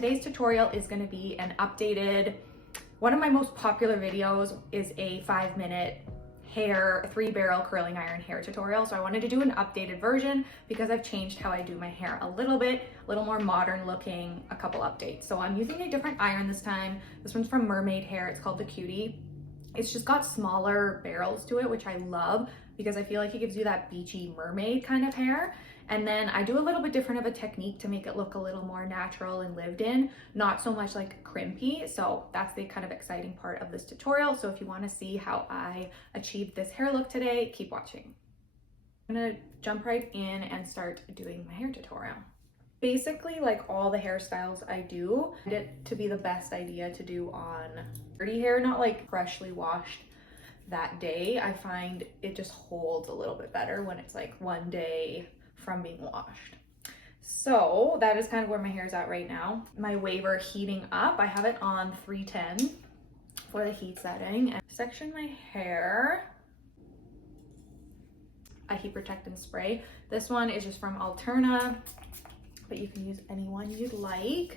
Today's tutorial is going to be an updated, one of my most popular videos is a 5-minute hair 3-barrel curling iron hair tutorial. So I wanted to do an updated version because I've changed how I do my hair a little bit, a little more modern looking, a couple updates. So I'm using a different iron this time. This one's from Mermade hair. It's called the Cutie. It's just got smaller barrels to it, which I love because I feel like it gives you that beachy mermaid kind of hair. And then I do a little bit different of a technique to make it look a little more natural and lived in, not so much like crimpy. So that's the kind of exciting part of this tutorial. So if you want to see how I achieved this hair look today, keep watching. I'm gonna jump right in and start doing my hair tutorial. Basically, like all the hairstyles I do, I find it to be the best idea to do on dirty hair, not like freshly washed that day. I find it just holds a little bit better when it's like one day from being washed. So that is kind of where my hair is at right now. My waver heating up. I have it on 310 for the heat setting. And section my hair. I heat protect and spray. This one is just from Alterna, but you can use any one you'd like.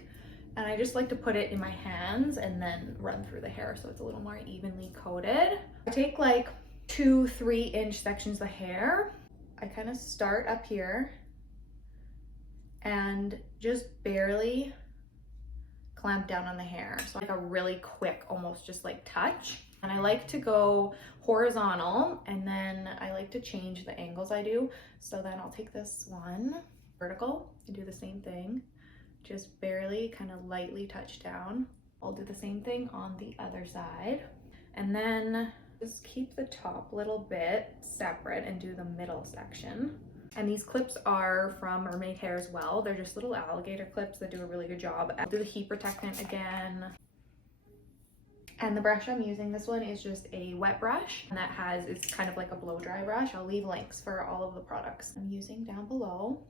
And I just like to put it in my hands and then run through the hair so it's a little more evenly coated. I take like 2-3 inch sections of hair. I kind of start up here and just barely clamp down on the hair. So like a really quick, almost just like touch. And I like to go horizontal and then I like to change the angles I do. So then I'll take this one vertical and do the same thing. Just barely kind of lightly touch down. I'll do the same thing on the other side. And then just keep the top little bit separate and do the middle section. And these clips are from Mermade hair as well. They're just little alligator clips that do a really good job. I'll do the heat protectant again. And the brush I'm using, this one is just a wet brush and it's kind of like a blow dry brush. I'll leave links for all of the products I'm using down below.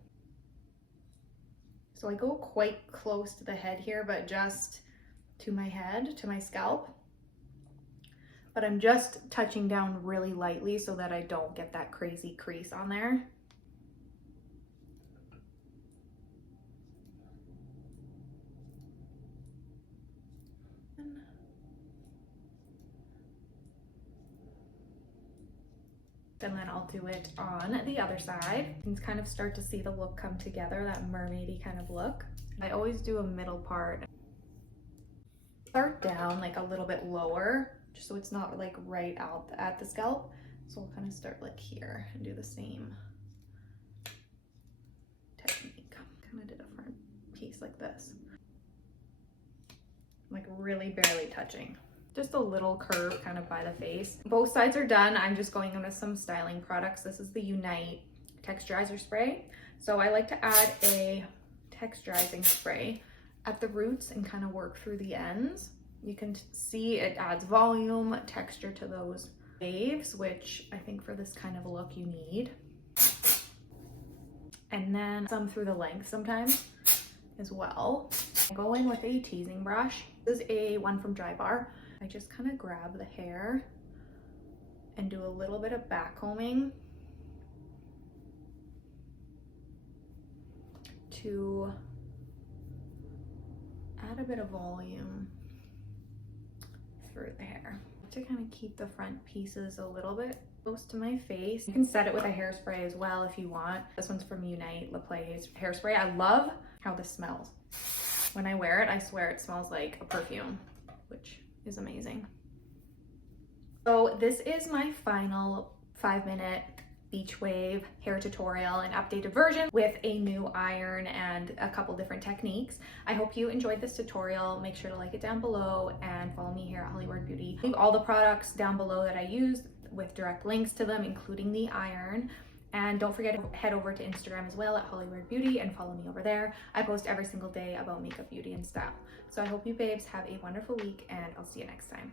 So I go quite close to the head here, but just to my head, to my scalp. But I'm just touching down really lightly so that I don't get that crazy crease on there. And then I'll do it on the other side. You can kind of start to see the look come together, that mermaidy kind of look. I always do a middle part. Start down like a little bit lower, just so it's not like right out at the scalp. So I'll kind of start like here and do the same technique. Kind of did a front piece like this. Like really barely touching. Just a little curve kind of by the face. Both sides are done. I'm just going in with some styling products. This is the Unite texturizer spray. So I like to add a texturizing spray at the roots and kind of work through the ends. You can see it adds volume, texture to those waves, which I think for this kind of a look you need. And then some through the length sometimes as well. I go in with a teasing brush. This is a one from Dry Bar. I just kind of grab the hair and do a little bit of back combing to add a bit of volume through the hair to kind of keep the front pieces a little bit close to my face. You can set it with a hairspray as well if you want. This one's from Unite La Play's hairspray. I love how this smells. When I wear it, I swear it smells like a perfume, which is amazing. So this is my final 5-minute beach wave hair tutorial, an updated version with a new iron and a couple different techniques. I hope you enjoyed this tutorial. Make sure to like it down below and follow me here at Hollkward Beauty. Leave all the products down below that I used with direct links to them, including the iron. And don't forget to head over to Instagram as well at Hollkward Beauty and follow me over there. I post every single day about makeup, beauty, and style. So I hope you babes have a wonderful week and I'll see you next time.